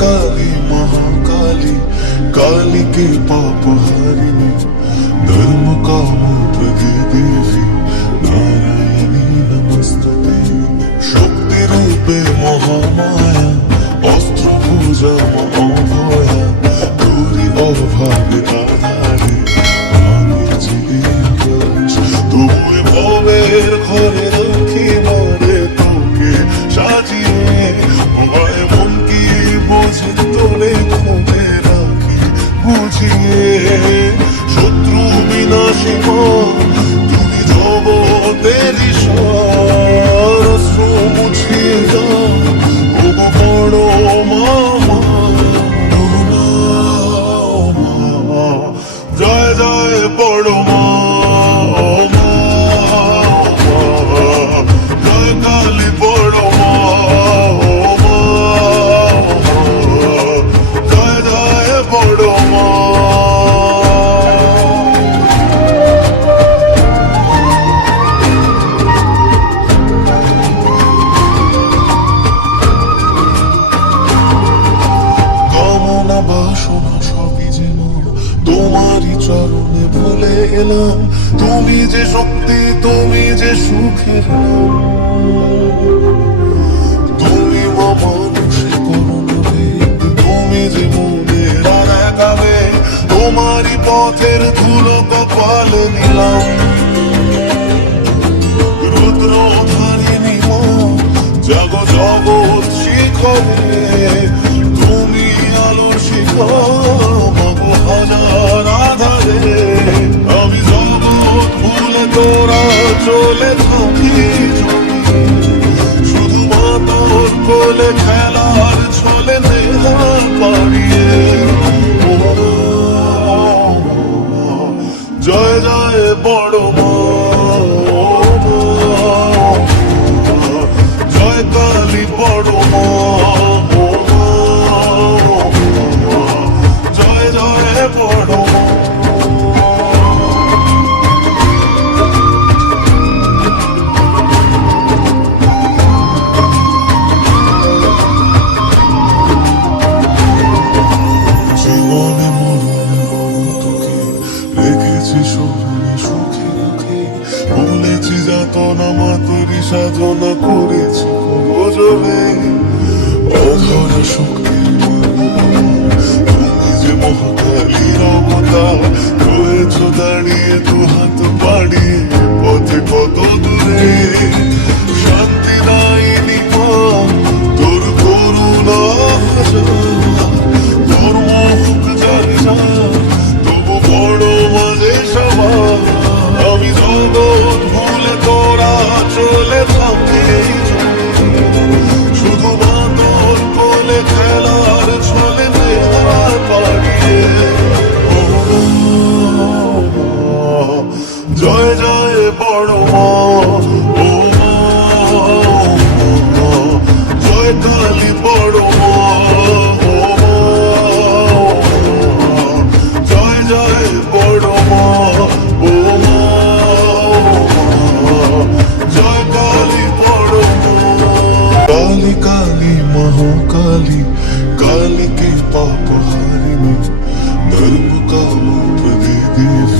काली महाकाली काली के पाप हारिणी धर्म कामोत्पत्ति देवी नारायणी नमस्तुते शक्ति रूपे महामाया अस्त्र पूजा महाभया गौरी अभावे आधारे আমি জীবন তুই ভবের ঘরে রাখি মারে তোকে সাজিয়ে ভয় মন কি বোঝে তোরে খুঁজে রাখি বুঝিয়ে শত্রু বিনাশী তুমি জগতের ঈশ্বর অশ্রু মুছিয়ে যাও ওগো বড় মামা জয় জয় বড় মা জয় কালী বড় মা জয় জয় বড় মা কামনা বাসনা সবই যেন তোমারই চরণে ভুলে এলাম তুমি যে শক্তি তুমি যে সুখের নাম তুমি মা মানুষে করুণাবে তুমি যে মনের আর একাবে তোমারই পথের ধুলো কপালে নিলাম রুদ্র ধারিণী মা জাগ জগৎ শিখরে তুমি আলোর শিখর মাগো হাজার আধারে আমি জগৎ ভুলে তোরা চলে থাকি শুধু মা তোর কোলে খেলার ছলে নেহার পাড়িয়ে জয় জয় বড় মা জয় কালী বড় মা জয় জয় বড় মা জীবনে মরণে বড় তোকে রেখেছি স্মরণে সুখে দুঃখে বলেছি যাতনা মাতুরি সাধনা করেছি গোজরে অধরা শক্তির তুমি যে মহাকালীর অবতার রয়েছ দাঁড়িয়ে দু হাত বাড়িয়ে পথে কত দূরে শান্তি দায়নি মা তোর করুণা ধর্ম হোক যার যার তবু বড় মাঝে সবার আমি জগৎ ভুলে তোরা চলে থাকি শুধু মা তোর কোলে খেলার ছলে নেহার পাড়িয়ে জয় জয় বড় মা ও মা জয় কালী বড় মা ও মা জয় জয় বড় মা ও মা জয় কালী বড় মা काली काली महाकाली काली के पाप हारिणी धर्म का देवी